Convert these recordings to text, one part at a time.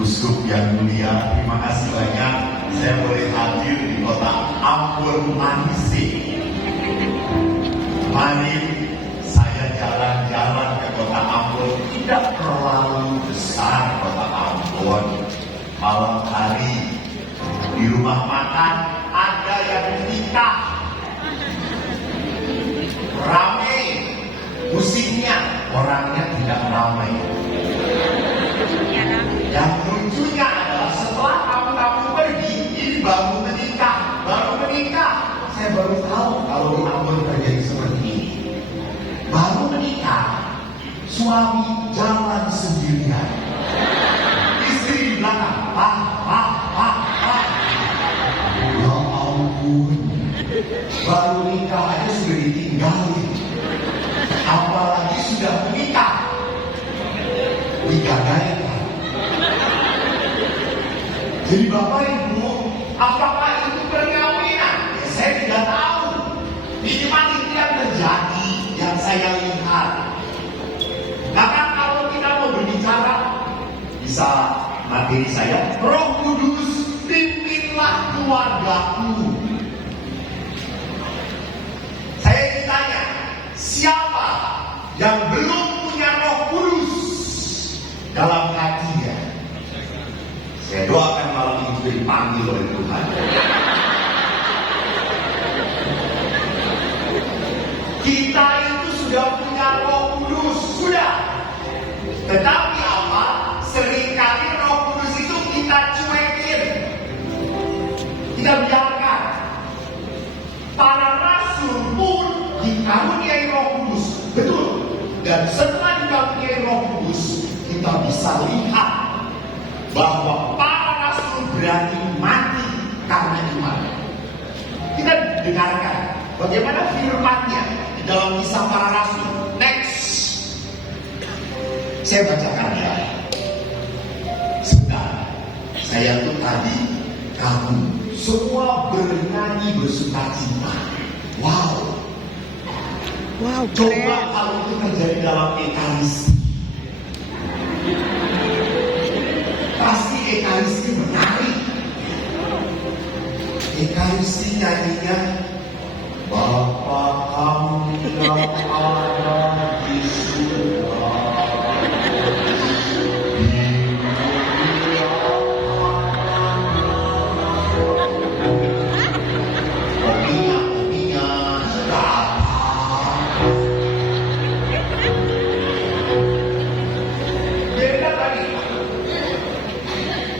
Uskup yang mulia, terima kasih banyak saya boleh hadir di kota Ambon Manisi. Mari saya jalan-jalan ke kota Ambon, tidak terlalu besar kota Ambon. Malam hari di rumah makan ada yang menikah, ramai musiknya, orangnya tidak ramai. Yang lucunya adalah setelah tamu-tamu pergi, ini baru menikah. Saya baru tahu kalau di Ambon terjadi seperti ini. Baru menikah, suami jalan sendirian, istri di belakang, pak. Ya ampun, baru nikah aja sudah ditinggalin, apalagi sudah menikah, digadaikan. Jadi Bapak Ibu, apakah itu perkawinan? Ya, saya tidak tahu. Minimal itu yang terjadi, yang saya lihat. Maka kalau kita mau berbicara, bisa materi saya, Roh Kudus pimpinlah keluargaku. Saya ditanya, siapa yang belum punya Roh Kudus dalam hatinya? Saya doakan malam ini juga dipanggil oleh Tuhan. Kita itu sudah punya Roh Kudus, sudah. Tetapi apa? Seringkali Roh Kudus itu kita cuekin, kita biarkan. Para rasul pun dikaruniai Roh Kudus, betul. Dan setelah dikaruniai Roh Kudus, kita bisa lihat bahwa para rasul berani mati karena iman. Kita dengarkan bagaimana firman-Nya di dalam Kisah Para Rasul. Next, saya bacakan ya. Sebentar, saya tuh tadi kagum, semua bernyanyi bersukacita. Wow, coba kalau itu terjadi dalam Ekaristi. Pasti Ekaristi menarik. Ekaristi nyanyinya, Bapa kami yang ada di surga, kopinya datang. Beda tadi.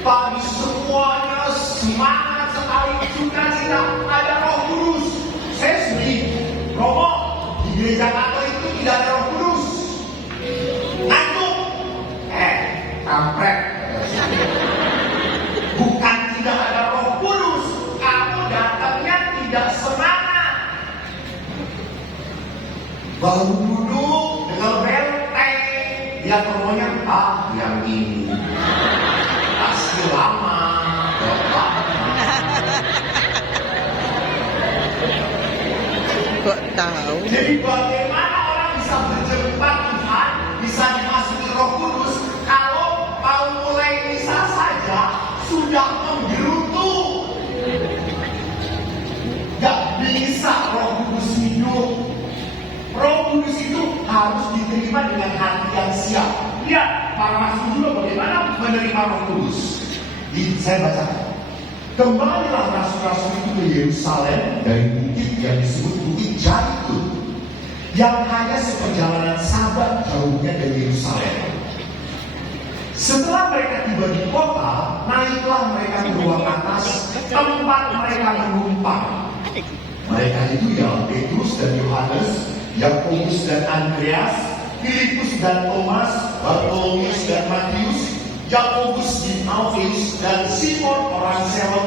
Kami semuanya semangat sekali, sukacita, ada Roh Kudus. Saya sedih, Romo, di gereja Katolik itu tidak ada Roh Kudus. Ngantuk, kampret. Bukan tidak ada Roh Kudus, kamu datangnya tidak semangat. Baru duduk dengan benteng, lihat romonya, yang ini pasti lama. Kok tahu? Jadi bagaimana orang bisa berjumpa Tuhan, bisa dimasuki Roh Kudus, kalau mau mulai misa saja sudah menggerutu. Gak bisa Roh Kudus hidup. Roh Kudus itu harus diterima dengan hati yang siap. Lihat para rasul juga bagaimana menerima Roh Kudus. Saya bacakan. Kembalilah rasul-rasul itu ke Yerusalem dari bukit yang disebut Bukit Zaitun, yang hanya seperjalanan Sabat jauhnya dari Yerusalem. Setelah mereka tiba di kota, naiklah mereka ke ruang atas, tempat mereka menumpang. Mereka itu ialah Petrus dan Yohanes, Yakobus dan Andreas, Filipus dan Thomas, Bartolomeus dan Matius, Yakobus bin Alfeus dan Simon orang Selot,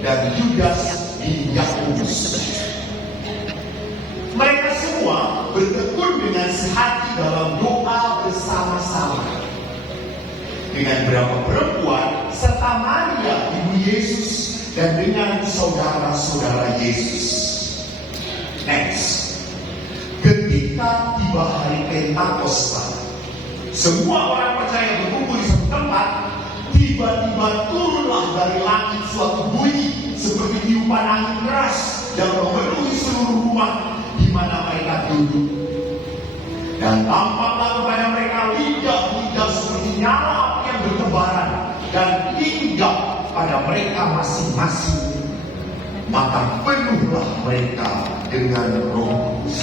dan Judas bin Yakobus. Mereka semua bertekun dengan sehati dalam doa bersama-sama dengan beberapa perempuan serta Maria ibu Yesus dan dengan saudara-saudara Yesus. Next, ketika tiba hari Pentakosta, semua orang percaya berkumpul di satu tempat. Tiba tiba-tiba turunlah dari langit suatu bunyi seperti tiupan angin keras yang memenuhi seluruh rumah di mana mereka duduk. Dan tampaklah kepada mereka lidah-lidah seperti nyala api yang bertebaran dan hinggap pada mereka masing-masing. Maka penuhlah mereka dengan Roh Kudus.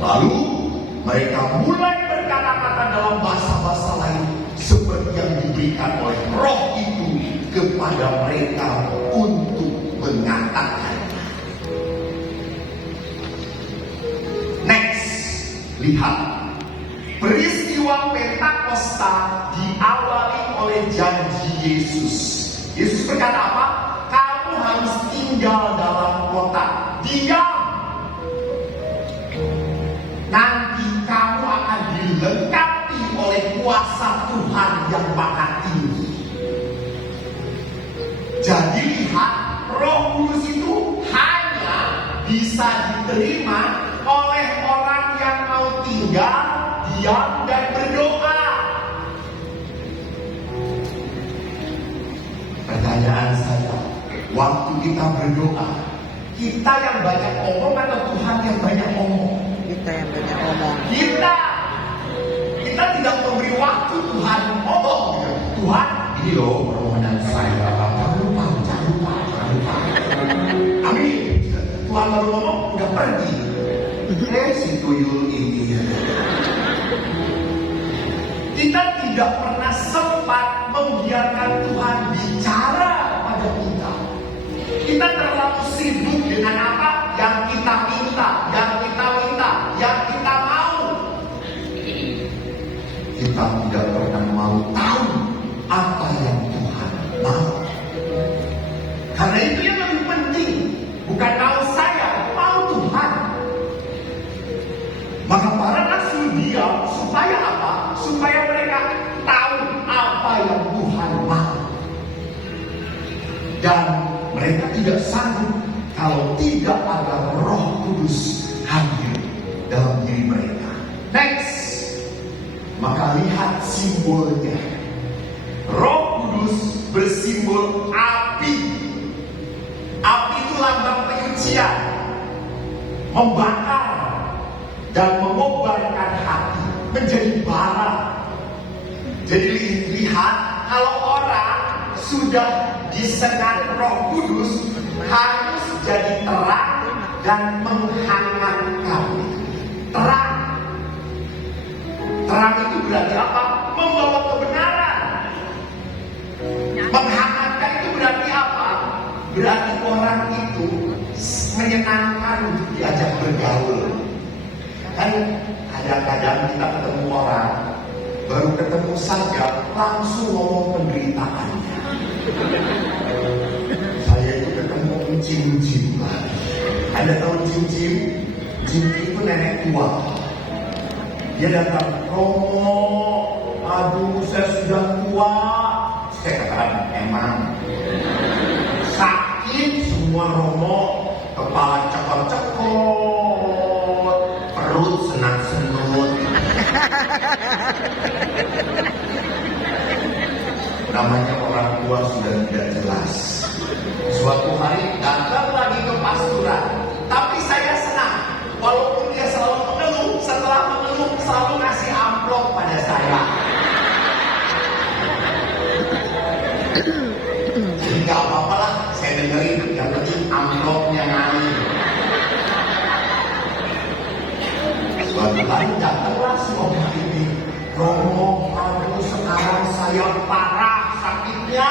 Lalu mereka mulai berkata-kata dalam bahasa-bahasa lain seperti yang diberikan oleh Roh itu kepada mereka untuk mengatakan. Next, lihat. Peristiwa Pentakosta diawali oleh janji Yesus. Yesus berkata apa? Kamu harus tinggal dalam kota. Diam. Nanti kamu akan dilengkapi oleh kuasa Tuhan yang maha tinggi. Jadi lihat, Roh Kudus itu hanya bisa diterima oleh orang yang mau tinggal, diam, dan berdoa. Pertanyaan saya, waktu kita berdoa, kita yang banyak ngomong atau Tuhan yang banyak ngomong? Kita yang banyak ngomong. Kita tidak memberi waktu Tuhan ngomong. Tuhan, ini loh permohonan saya. Jangan lupa. Amin. Tuhan baru ngomong, udah pergi. Si tuyul ini. Kita tidak pernah sempat membiarkan Tuhan bicara pada kita. Kita terlalu sibuk dengan apa? Yang kita minta, yang kita mau. Kita tidak pernah mau tahu apa yang Tuhan mau. Karena itu yang lebih penting, bukan mau saya, mau Tuhan. Maka para rasul diam supaya apa? Supaya mereka tahu apa yang Tuhan mau. Dan mereka tidak sanggup kalau tidak ada Roh Kudus hadir dalam diri mereka. Next, maka lihat simbolnya. Roh Kudus bersimbol api. Api itu lambang penyucian, membakar dan mengobarkan hati menjadi bara. Jadi lihat, kalau orang sudah disengat Roh Kudus harus jadi terang dan menghangatkan. Terang itu berarti apa? Membawa kebenaran. Menghangatkan itu berarti apa? Berarti orang itu menyenangkan untuk diajak bergaul. Kan kadang-kadang kita ketemu orang, baru ketemu saja langsung ngomong penderitaannya. Saya itu ketemu Jim. Anda tahu Jim? Jim itu nenek tua. Dia datang, Romo, aduh saya sudah tua. Saya katakan, emang sakit semua Romo, kepala cekot-cekot, perut senang-senut. Namanya orang tua sudah tidak jelas. Suatu hari datang lagi ke pasturan, tapi saya senang. Walaupun dia selalu mengeluh, setelah mengeluh selalu ngasih amplop pada saya. Jadi gak apa-apa lah, saya dengerin. Yang penting amplopnya ngalir. Suatu hari datanglah si orang ini. Romo, aduh sekarang saya parah sakitnya.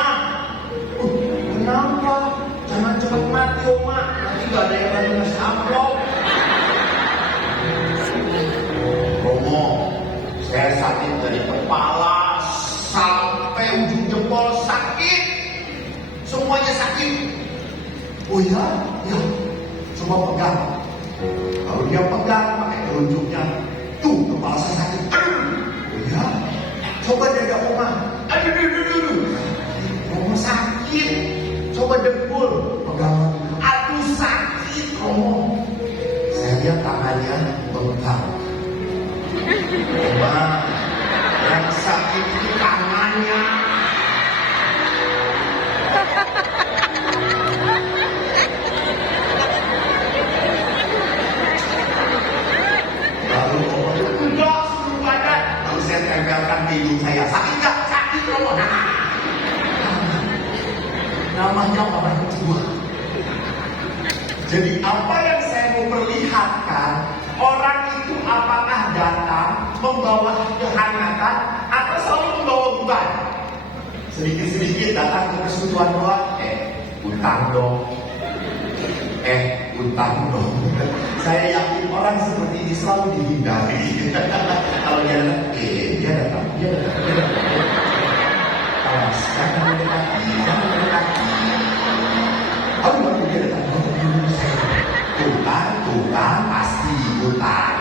Kenapa? Jangan cepat mati, Oma. Nanti gak ada yang lagi ngasih amplop. Romo, saya sakit dari kepala sampai ujung jempol sakit. Semuanya sakit. Oh ya? Ya. Coba pegang. Kalau dia pegang pakai telunjuknya, tuh kepala saya sakit. Oh ya? Coba dada Oma. Aduh. Romo sakit. Coba dengkul. Pegang. Aduh sakit, Romo. Saya lihat tangannya bengkak. Oma, yang sakit itu tangannya. sakit nggak? Sakit Romo. Nah, namanya orang tua. Jadi apa yang saya mau perlihatkan, orang itu apakah datang membawa kehangatan atau selalu membawa beban? Sedikit-sedikit datang ke persekutuan doa, utang dong. Utang dong. Saya yakin orang seperti ini selalu dihindari. Kalau dia datang, dia datang. Awas, jangan mendekati. Baru dia datang. Utang, pasti utang.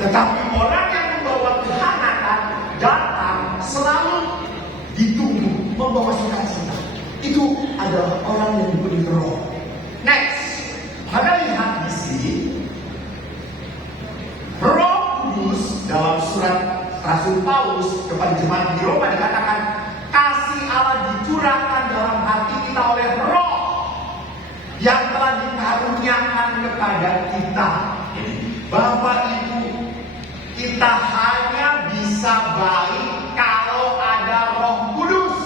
Tetapi orang yang membawa kehangatan datang selalu ditunggu membawa sukacita. Itu adalah orang yang diberi roh. Next, maka lihat di sini, Roh Kudus dalam surat Rasul Paulus kepada jemaat di Roma dikatakan, kasih Allah dicurahkan dalam hati kita oleh Roh yang telah dikaruniakan kepada kita. Bapak Ibu, kita hanya bisa baik kalau ada Roh Kudus.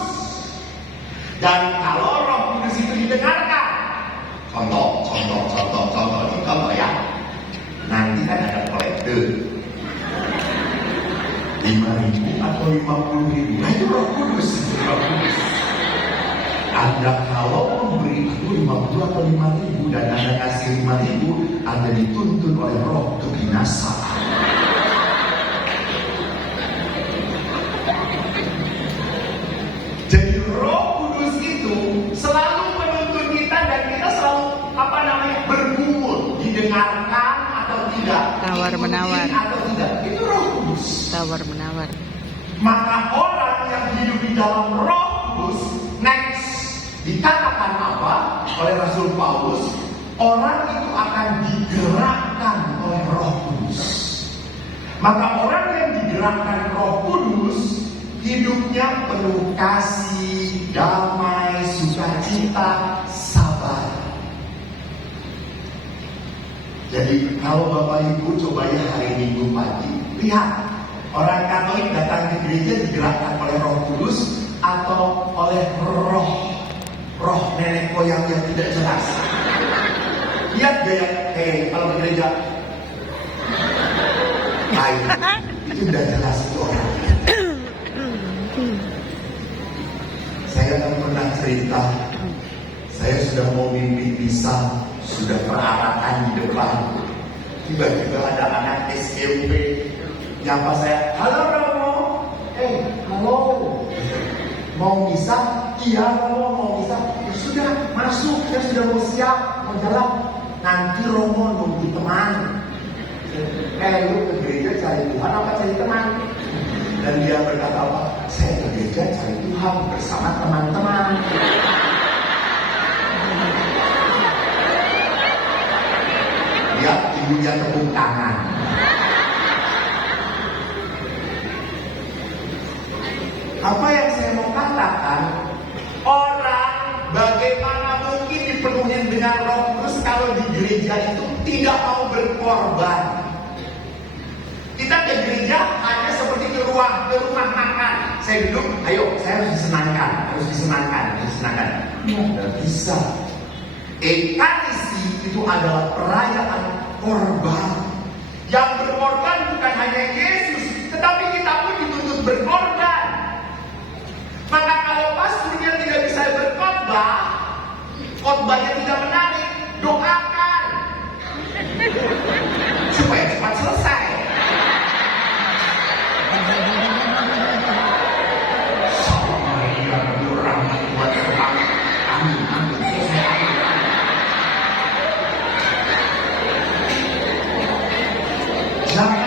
Dan kalau Roh Kudus itu didengarkan, contoh ya. Nanti kan ada kolektor 5.000 atau 50.000. Nah itu Roh Kudus. Anda kalau memberi aku 50 atau 5.000 dan Anda kasih 5.000, Anda dituntun oleh Roh kebinasaan. Jadi Roh Kudus itu selalu menuntun kita dan kita selalu bergumul, didengarkan atau tidak, Tawar-menawar atau tidak. Itu Roh Kudus. Tawar-menawar. Maka orang yang hidup di dalam Roh Kudus, next, dikatakan apa oleh Rasul Paulus? Orang itu akan digerakkan oleh Roh Kudus. Maka orang yang digerakkan Roh Kudus, hidupnya penuh kasih, damai, sukacita, sabar. Jadi kalau Bapak Ibu coba ya hari Minggu pagi, lihat orang Katolik datang ke gereja digerakkan oleh Roh Kudus atau oleh roh nenek moyang yang tidak jelas. Lihat gaya kalau ke gereja, itu udah jelas itu orang. Saya kan pernah cerita, saya sudah mau mimpi misa, sudah peralatan di depan. Tiba-tiba ada anak SMP nyapa saya, halo Romo, halo, mau misa? Iya Romo, mau misa. Ya sudah, masuk, saya sudah mau siap, mau jalan. Nanti Romo nunggu teman. Lu ke gereja cari Tuhan apa cari teman? Dan dia berkata apa? Saya ke gereja cari Tuhan bersama teman-teman. Lihat ibunya tepuk tangan. Apa yang saya mau katakan? Orang bagaimana mungkin dipenuhi dengan Roh Kudus kalau di gereja itu tidak mau berkorban? Kita ke gereja hanya seperti ke rumah makan. Saya duduk, ayo, saya harus disenangkan. Tidak bisa. Ekaristi itu adalah perayaan korban. Yang berkorban bukan hanya Yesus, tetapi kita pun dituntut berkorban. Maka kalau pastornya tidak bisa berkhotbah, khotbahnya tidak menarik, doakan supaya cepat selesai. Jangan